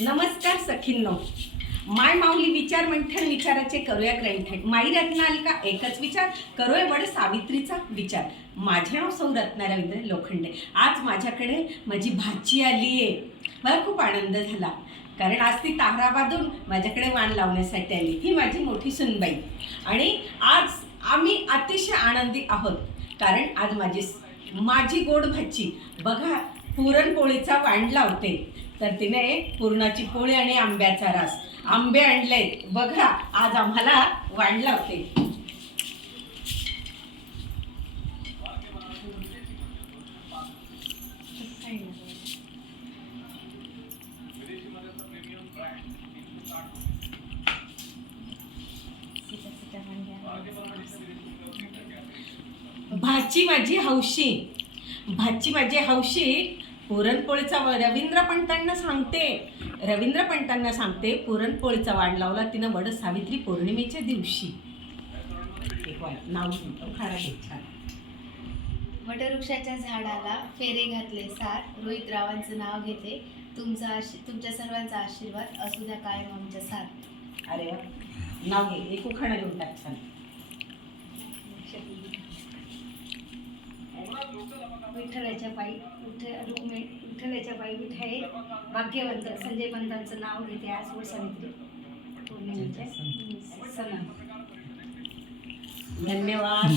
नमस्कार सखींनो. माय माऊली विचार मंथन विचाराचे करूया ग्रंथन. माई रत्नालिका एकच विचार करूया वड सावित्रीचा विचार. माझे नाव सौ रत्ना रवींद्र लोखंडे. आज माझ्याकडे माझी भाची आली आहे. मला खूप आनंद झाला कारण आज ती ताहराबादून माझ्याकडे वाण लावण्यासाठी आली. ही माझी मोठी सुनबाई आणि आज आम्ही अतिशय आनंदी आहोत कारण आज माझी गोड भाची बघा पुरणपोळीचा वाण लावते. तर तिने पुरणाची पोळी आणि आंब्याचा रस आंबे आणलेत बघा. आज आम्हाला वाण लावते. भाची माझी हौशी पुरणपोळीचा रवींद्र पंतांना सांगते पुरणपोळीचा वाण लावला तिनं वड सावित्री पौर्णिमेच्या दिवशी. नाव खारा छान. वटवृक्षाच्या झाडाला फेरे घातले सार, रोहित रावांचं नाव घेते. तुमच्या सर्वांचा आशीर्वाद असू द्या कायम आमच्या साथ. अरे वा, नाव घे. एक उखाणा घेऊन टाक. छान. विठ्ठलाच्या पायी विठ्ठल भाग्यवंत संजय पंतांचं नाव घेते आज वड सावित्री पौर्णिमेच्या सणात. धन्यवाद.